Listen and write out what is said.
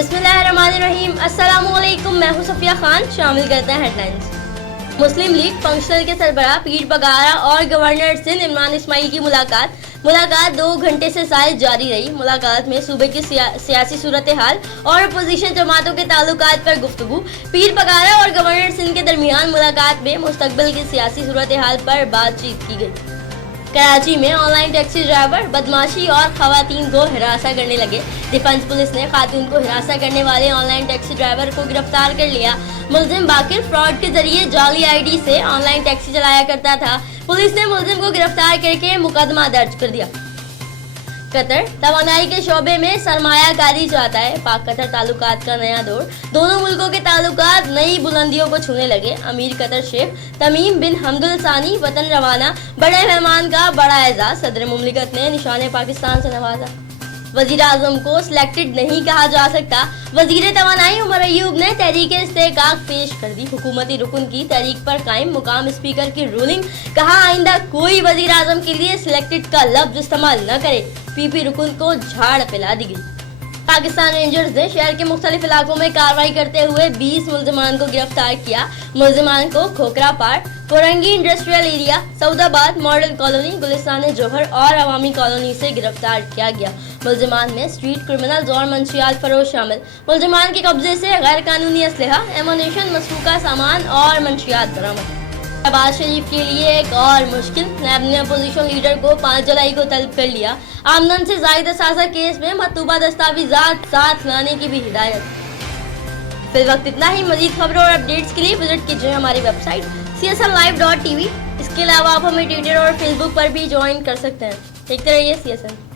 बिस्मिल्लाहिर्रहमानिर्रहीम। अस्सलामुअलैकुम, मैं हूं सफिया खान। शामिल करते हैं हेडलाइंस। मुस्लिम लीग फंक्शनल के सरबराह पीर बगारा और गवर्नर सिंध इमरान इस्माइल की मुलाकात 2 घंटे से शायद जारी रही। मुलाकात में सूबे की सियासी सूरत हाल और अपोजिशन जमातों के ताल्लुकात पर गुफ्तगू। पीर बगारा और गवर्नर सिंध के दरमियान मुलाकात में मुस्तकबिल की सियासी सूरत हाल पर बातचीत की गई। कराची में ऑनलाइन टैक्सी ड्राइवर बदमाशी और खवातीन को हिरासा करने लगे। डिफेंस पुलिस ने खातून को हिरासा करने वाले ऑनलाइन टैक्सी ड्राइवर को गिरफ्तार कर लिया। मुलजिम बाकिर फ्रॉड के जरिए जाली आईडी से ऑनलाइन टैक्सी चलाया करता था। पुलिस ने मुलजिम को गिरफ्तार करके मुकदमा दर्ज कर दिया। कतर तवानाई के शोबे में सरमायाकारी चाहता है। पाक कतर ताल्लुकात का नया दौर। दोनों मुल्कों के ताल्लुकात नई बुलंदियों को छूने लगे। अमीर कतर शेख तमीम बिन हमदुल सानी वतन रवाना। बड़े मेहमान का बड़ा एजाज। सदर मुमलिकत ने निशाने पाकिस्तान से नवाजा। वजीर आजम को सिलेक्टेड नहीं कहा जा सकता। वजीर तवानाई उमर अयूब ने तहरीक इस्तेहकाक पेश कर दी। हुकूमती रुकन की तहरीक पर कायम मुकाम स्पीकर की रूलिंग। कहा आइंदा कोई वजीर आजम के लिए सिलेक्टेड का लफ्ज इस्तेमाल न करे। पीपी रुकन को झाड़ पिला दी गई। पाकिस्तान रेंजर्स ने शहर के मुख्तलिफ इलाकों में कार्रवाई करते हुए 20 मुलजमान को गिरफ्तार किया। मुलजमान को Khokhra park, Korangi industrial area, Saudabad model colony, Gulistan Jauhar और अवामी कॉलोनी से गिरफ्तार किया गया। मुलजमान में स्ट्रीट क्रिमिनल्स और मंशियात फरोश शामिल। मुलजमान के कब्जे से गैर कानूनी असलहा, एमुनेशन, मसरूका सामान और मंशियात बरामद। शहबाज शरीफ के लिए एक और मुश्किल। नैब ने अपोजिशन लीडर को 5 जुलाई को तलब कर लिया। आमदन से जायद असासा केस में मतलूबा दस्तावेजात साथ लाने की भी हिदायत। फिल वक्त इतना ही। मजीद खबरों और अपडेट्स के लिए विजिट कीजिए हमारी वेबसाइट csnlive.tv। इसके अलावा आप हमें ट्विटर और फेसबुक पर भी ज्वाइन कर सकते हैं। देखते रहिए CSN।